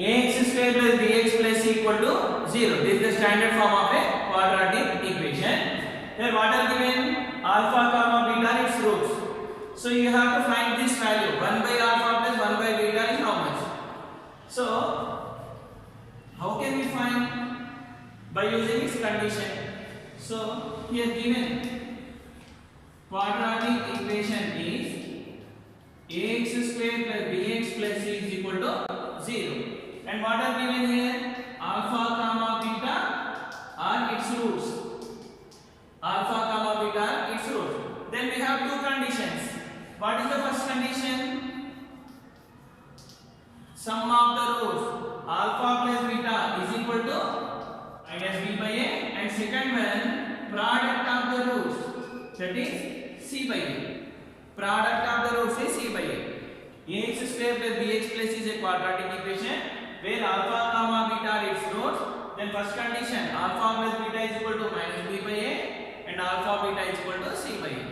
ax square plus bx plus c equal to 0. This is the standard form of a quadratic equation. Here what are given? Alpha comma beta its roots. So you have to find this value. 1 by alpha plus 1 by beta is how much? So how can we find? By using its condition. So here given quadratic equation is ax square plus bx plus c is equal to 0. And what are given here? Alpha comma beta are its roots. Alpha comma beta are its roots. Then we have two conditions. What is the first condition? Sum of the roots alpha plus beta is equal to minus b by a, and second one product of the roots, that is c by a. Product of the roots is c by a. Ax square plus bx plus is a quadratic equation where alpha comma beta are its roots. Then first condition alpha plus beta is equal to minus b by a and alpha beta is equal to c by a.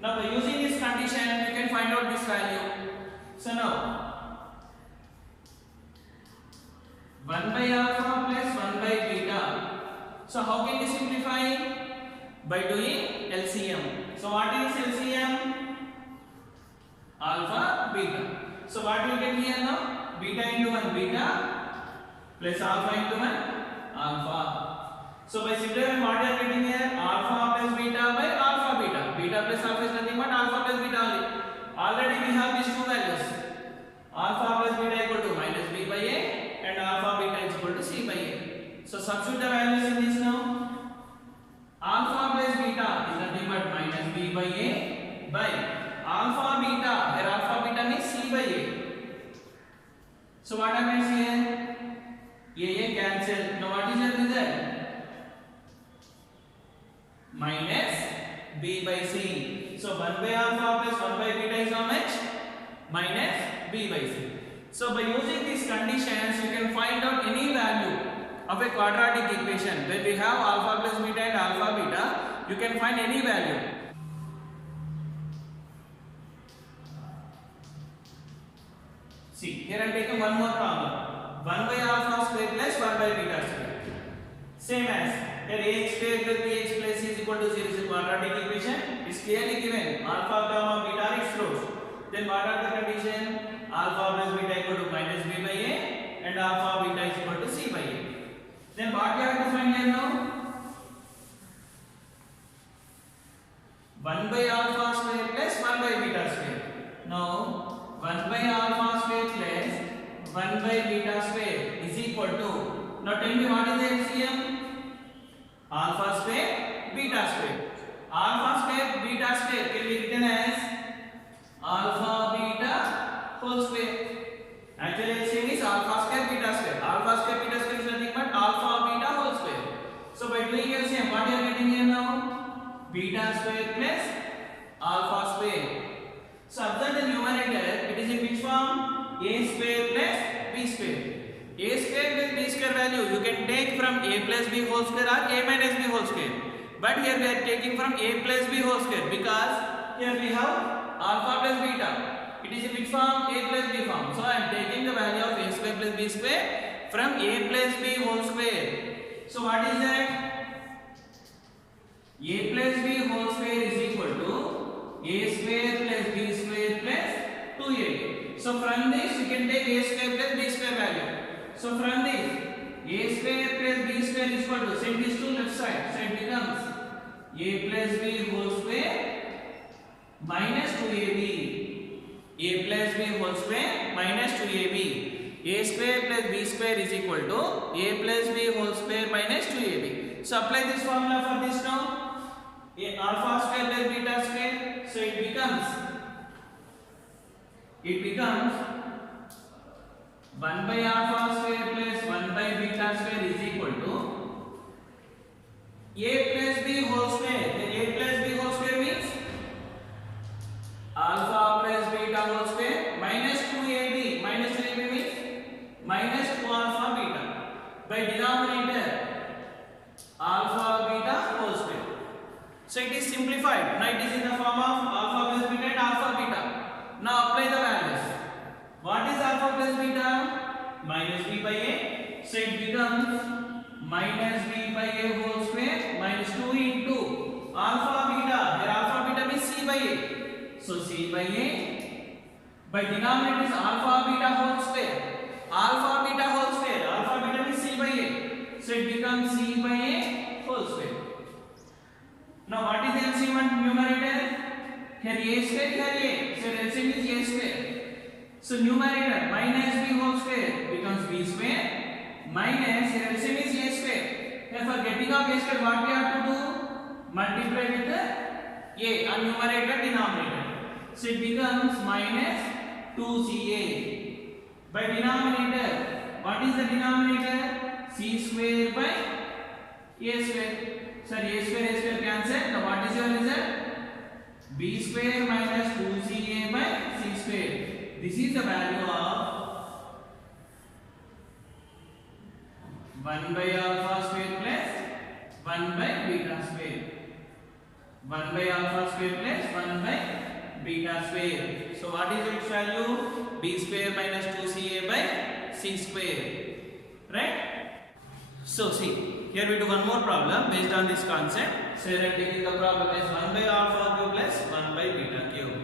Now by using this condition we can find out this value. So now 1 by alpha plus 1 by beta. So how can we simplify? By doing LCM. So what is LCM? Alpha beta. So what we get here now? Beta into 1 beta plus alpha into 1 alpha. So by simplifying what we are getting here? Alpha plus beta by alpha beta. Beta plus alpha is nothing but alpha plus beta only. Already we have these two values. Alpha plus beta equal to minus b by a and alpha beta is equal to c by a. So substitute the values in this now. Alpha plus beta is nothing but minus b by a by alpha beta, where alpha beta means c by a. So what happens here? A cancel. Now what is the result? Minus b by c. So 1 by alpha plus 1 by beta is how much? Minus b by c. So by using these conditions you can find out any value of a quadratic equation. When we have alpha plus beta and alpha beta, you can find any value. See, here I am taking one more problem. 1 by alpha square plus 1 by beta square. Same as here ax square plus bx plus c is equal to 0 is a quadratic equation. It is clearly given. Alpha comma beta are its roots. Then what are the condition? Alpha plus beta equal to minus b by a and alpha beta is equal to c by a. Then what we have to find here now? 1 by alpha square plus 1 by beta square. Now 1 by alpha square plus 1 by beta square is equal to, now tell me what is the LCM? Alpha square beta square. Alpha square beta square can be written as alpha beta whole square. Actually LCM is alpha square beta square. Alpha square beta square is nothing but alpha beta whole square. So by doing LCM what you are getting here now? Beta square plus alpha square. So observe the numerator, it is in which form? A square plus b square. A square plus b square value you can take from a plus b whole square or a minus b whole square. But here we are taking from a plus b whole square because here we have alpha plus beta. It is in which form? A plus b form. So I am taking the value of a square plus b square from a plus b whole square. So what is that? A plus b whole square is equal to a square plus b square plus 2ab. So from this you can take a square plus b square value. So from this a square plus b square is equal to, send this to left side. So it becomes a plus b whole square minus 2ab. A plus b whole square minus 2ab. A square plus b square is equal to a plus b whole square minus 2ab. So apply this formula for this now. A alpha square plus beta square. So it becomes 1 by alpha square plus 1 by beta square is equal to a plus b whole square. Then a plus b whole square means alpha plus beta whole square minus 2ab. Minus 2ab means minus 2 alpha beta. By denominator alpha beta whole square. So it is simplified. Now it is in the form of alpha plus beta and alpha beta. Now apply the values. What is alpha plus beta? minus b by a. So it becomes minus b by a whole square minus 2 into alpha beta. Here alpha beta means c by a. So c by a by denominator is alpha beta whole square. Alpha beta whole square. Alpha beta means c by a. So it becomes c by a whole square. Now what is the LCM and numerator? Here a square, here a. So LCM is a square. So numerator minus b whole square becomes b square minus here LCM is a square. Here for getting of a square, what we have to do? Multiply with the a and numerator denominator. So it becomes minus 2ca. By denominator, what is the denominator? C square by a square. Sorry, a square cancel. Now what is your result? B square minus 2ca by c square. This is the value of 1 by alpha square plus 1 by beta square. 1 by alpha square plus 1 by beta square. So what is its value? B square minus 2ca by c square. Right? So see, here we do one more problem based on this concept. So here I am taking the problem as 1 by alpha cube plus 1 by beta cube.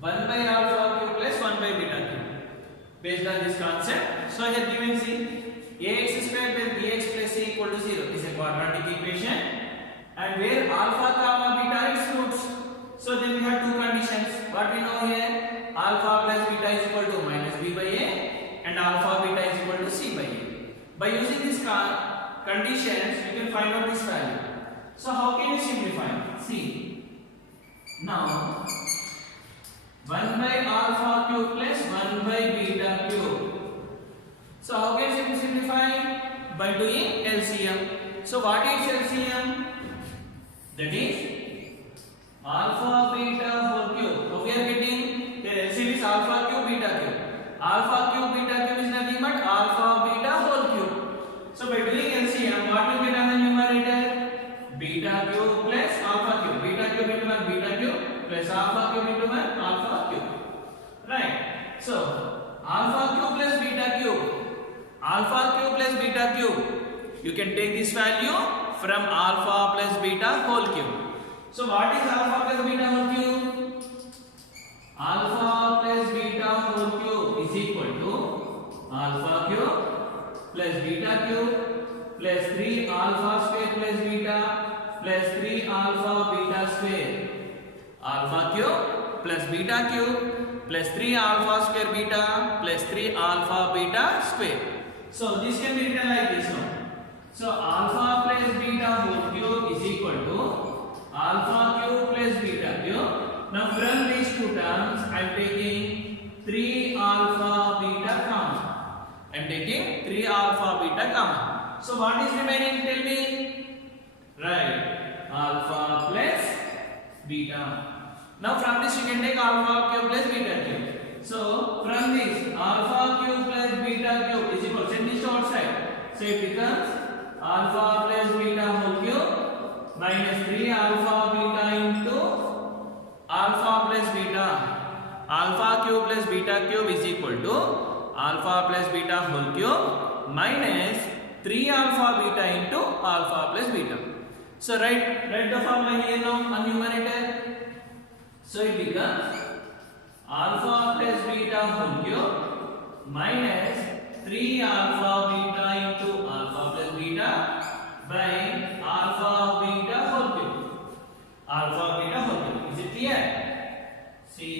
1 by alpha cube plus 1 by beta cube. Based on this concept. So here given see, ax square plus bx plus c equal to 0 is a quadratic equation. And where alpha comma beta excludes. So then we have two conditions. What we know here? Alpha plus beta is equal to minus b by a and alpha beta is equal to c by a. By using these conditions, you can find out this value. So how can you simplify? See, now 1 by alpha cube plus 1 by beta cube. So how can you simplify? By doing LCM. So what is LCM? That is alpha beta whole cube. So we are getting here LCM is alpha cube beta cube. Alpha cube beta cube is nothing but alpha beta whole cube. So by doing LCM, what will get on the numerator? Beta cube plus alpha cube. Beta cube into 1 beta cube plus alpha cube into 1 alpha cube. Right. So alpha cube plus beta cube. Alpha cube plus beta cube. You can take this value from alpha plus beta whole cube. So what is alpha plus beta whole cube? Alpha plus beta whole cube is equal to alpha cube plus beta cube plus 3 alpha square plus beta plus 3 alpha beta square. Alpha cube plus beta cube plus 3 alpha square beta plus 3 alpha beta square. So this can be written like this one. So alpha plus beta whole cube is equal to alpha cube plus beta cube. Now from these two terms I am taking 3 alpha beta common. I am taking 3 alpha beta common. So what is remaining? Tell me. Right. Alpha plus beta. Now from this you can take alpha cube plus beta cube. So from this alpha cube plus beta cube is equal. Send this to outside. So it becomes alpha plus beta whole cube minus 3 alpha beta into alpha plus beta. Alpha cube plus beta cube is equal to alpha plus beta whole cube minus 3 alpha beta into alpha plus beta. So write the formula here now on numerator. So it becomes alpha plus beta whole cube minus 3 alpha beta into alpha plus beta by alpha beta whole cube. Alpha beta whole cube. Is it clear? See,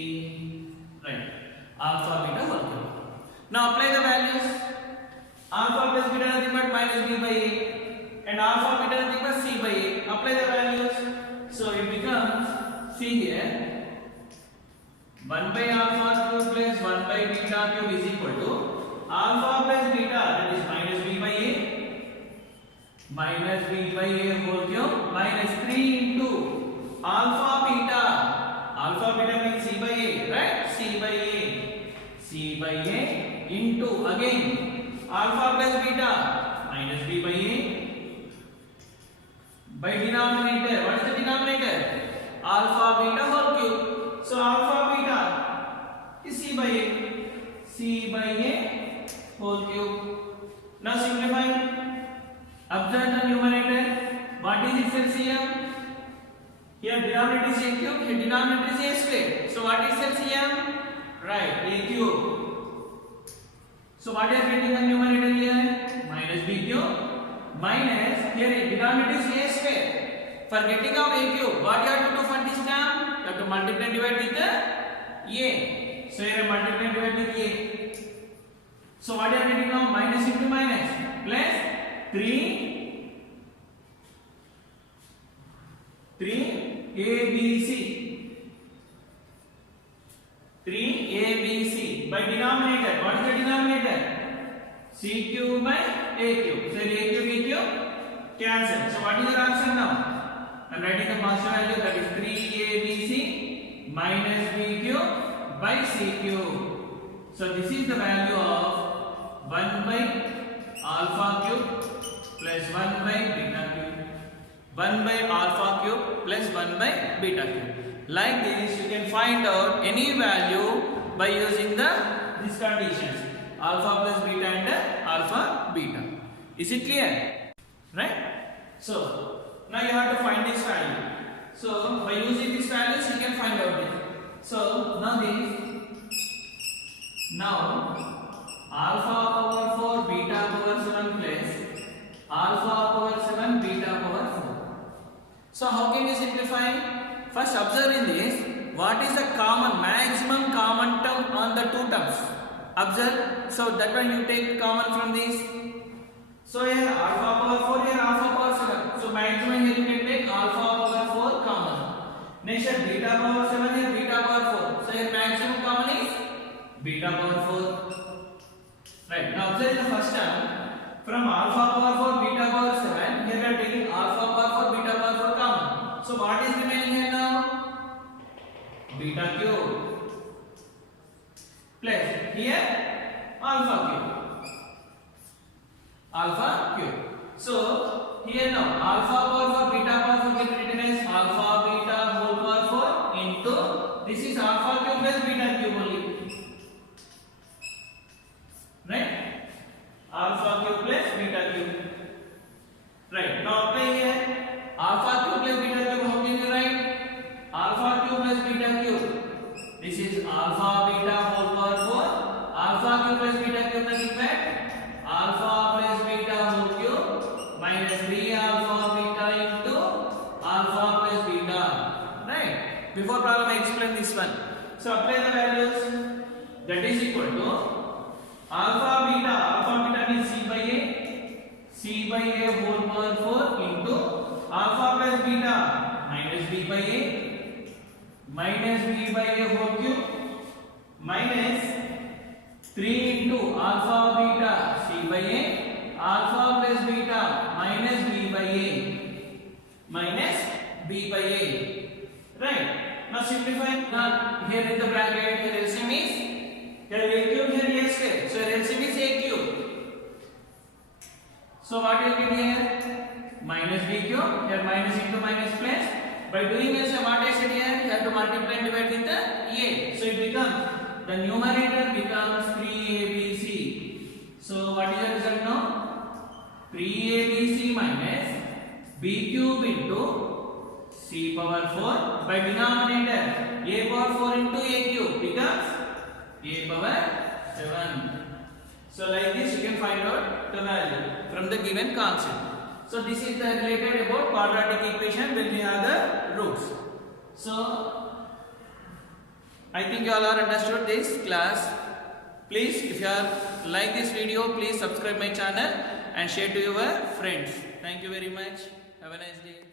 right. Alpha beta whole cube. Now apply the values. Alpha plus beta nothing but minus b by a and alpha beta nothing but c by a. Apply the values. So it becomes, see here, 1 by alpha cube plus 1 by beta cube is equal to alpha plus beta, that is minus b by a whole cube minus 3 into alpha beta. Alpha beta means c by a, right? C by a into again alpha plus beta minus b by a by denominator. What is the denominator? Alpha beta whole cube. So alpha beta is c by a whole cube. Now simplify. Observe the numerator. What is its LCM? Here denominator is a cube, here denominator is a square. So what is LCM? Right, a cube. So what you are getting the numerator here? Minus b cube minus here denominator is a square. For getting out a cube, what you have to do for this term? You have to multiply and divide with the a. So here multiply and divide with a. So what you are getting now? Minus into minus plus 3ABC. 3ABC by denominator. What is the denominator? C cube by A cube. So A cube cancel. So what is the answer now? I am writing the positive value, that is 3ABC minus B cube by C cube. So this is the value of 1 by alpha cube plus 1 by beta cube. 1 by alpha cube plus 1 by beta cube. Like this, you can find out any value by using these conditions, alpha plus beta and alpha beta. Is it clear? Right? So now you have to find this value. So by using these values, you can find out this. So now alpha power 4 beta power 7 plus alpha power 7 beta power 4. So how can you simplify? First observe in this, what is the maximum common term on the two terms? Observe. So that one you take common from this. So here alpha power 4, here alpha power 7. So maximum here you can take alpha power 4 common. Next here beta power 7, here beta power 4. So here maximum common is beta power 4. Right. Now observe the first term. From alpha power 4 beta power 7, here we are taking alpha power 4 beta power 4 common. So what is remaining here now? Beta cube plus here alpha cube. Alpha cube. So here now alpha power 4 beta power 4 can be written as alpha beta whole power 4 into this is alpha cube plus beta cube only. Right? Alpha cube plus beta cube. Right. Now apply here. Alpha cube plus beta cube, how can you write? Alpha cube plus beta cube. This is alpha beta whole power 4. Alpha cube plus beta cube, nothing but alpha plus beta whole cube minus 3 alpha beta into alpha plus beta. Right? Before problem I explain this one. So apply the values. That is equal to alpha beta. Alpha beta means C by A whole power 4 into alpha plus beta minus b by a whole cube minus 3 into alpha beta c by a alpha plus beta minus b by a. Right? Now simplify. Now here in the bracket, here LCM is here a cube, here a square. So here LCM is a cube. So what will get here? Minus b cube, here minus into minus plus. By doing this, what I said here, you have to multiply and divide with the a. So it becomes, the numerator becomes 3abc. So what is the result now? 3abc minus b cube into c power 4 by denominator a power 4 into a cube becomes a power 7. So like this you can find out the value from the given concept. So this is the related about quadratic equation when we have the roots. So I think you all are understood this class. Please, if you are like this video, please subscribe my channel and share to your friends. Thank you very much. Have a nice day.